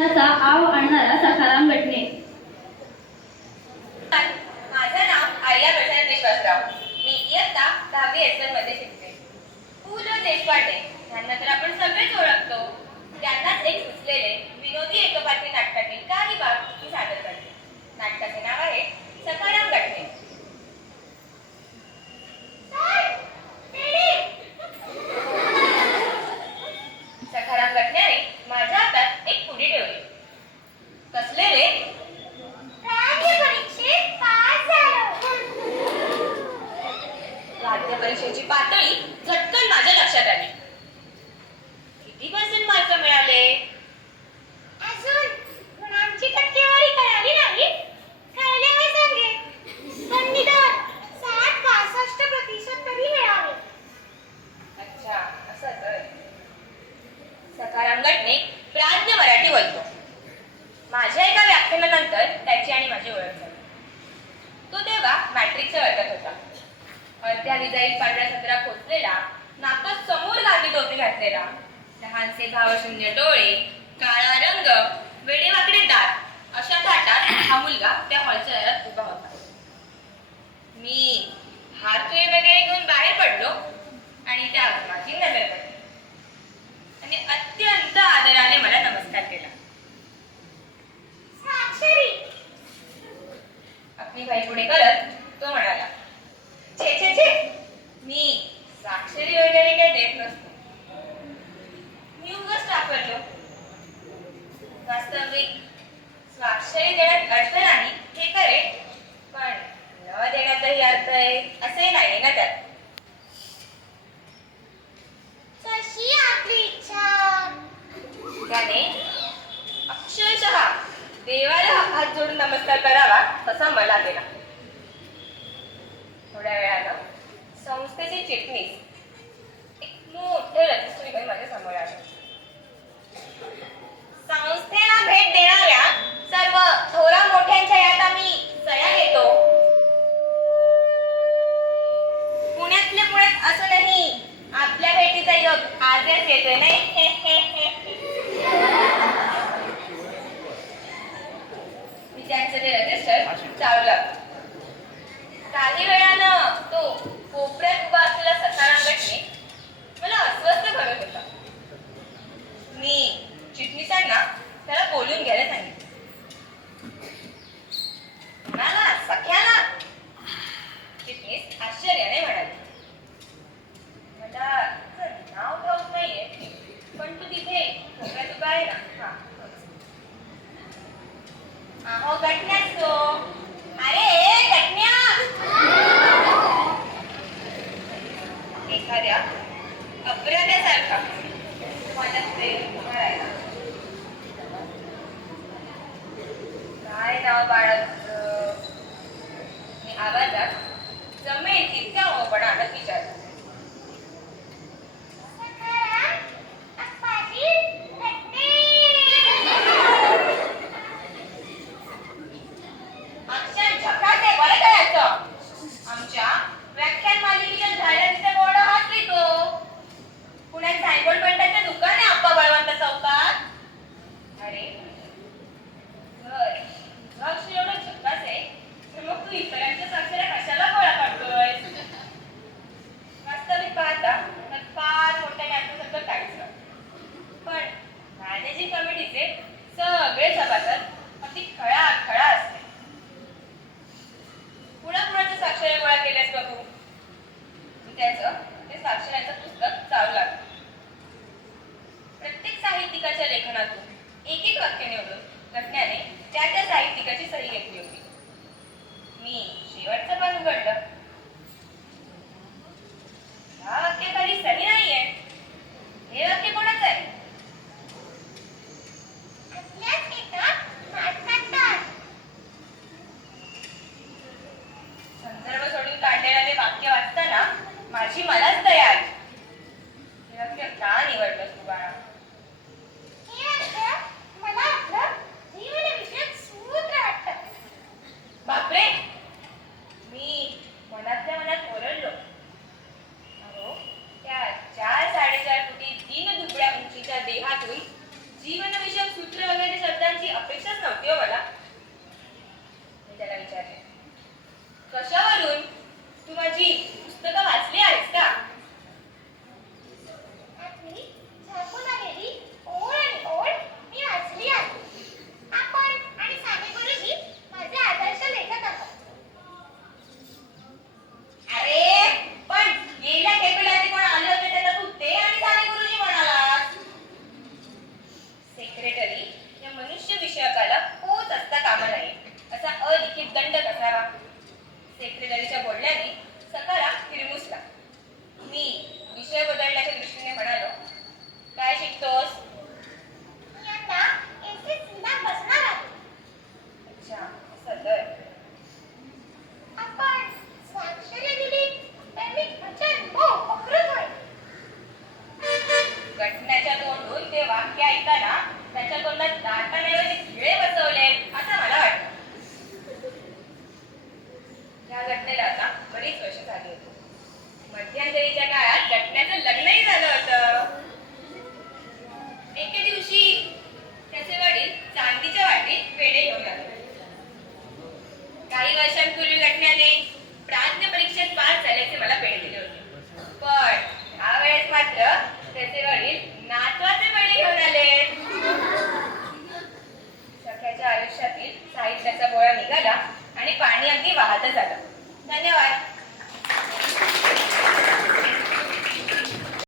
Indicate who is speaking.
Speaker 1: आव आणणारा सखाराम गटणे
Speaker 2: माझं नाव आर्या प्रशांत विश्वासराव. मी इयत्ता दहावी एसएलमध्ये शिकते. पु ल देशपांडे. यांना तर आपण सगळे साहित्य परीक्षेची पातळी झटकन माझ्या लक्षात आली. किती पर्सेंट मार्क मिळाले? अजून टक्केवारी घाली जाईल पांढऱ्या सदरा खोचलेला नाकात समोर गावी टोपी घातलेला. लहानसे भावशून्य डोळे काळा रंग वेडेवाकडे दात अशा थाटात हा मुलगा त्या हॉलच्या दारात उभा होता. मी हात तुळे वगैरे घेऊन बाहेर पडलो आणि त्या माझी नजर पडली आणि अत्यंत आदराने मला नमस्कार केला आपली भाई पुढे करत तो म्हणाला छे छे छे मी साक्षरी वगैरे काही देत नसतो मी उगाच टाकलो वास्तविक स्वाक्षरी देण्यात अर्थ नाही हे करे पण न देण्यातही अर्थ आहे असे नाही ना त्यात. त्याने अक्षरशः देवाला हात जोडून नमस्कार करावा तसा मला केला. चिटणीसांना त्याला बोलून घ्यायला सांगितलं. मला सख्याला चिटणीस आश्चर्याने म्हणाली. मला तुझं नाव ठाऊक नाहीये पण तू तिथे कोपऱ्यात उभा आहे ना. हा. तोच. अहो गटण्याच तो अरे गटण्या एखाद्या अपराध्यासारखा माझ्या प्रेम उभा राहिला એના બાળક આવા તમે ઠીકાઓ પણ આ નથી सगळे सभासद अगदी खळा खळा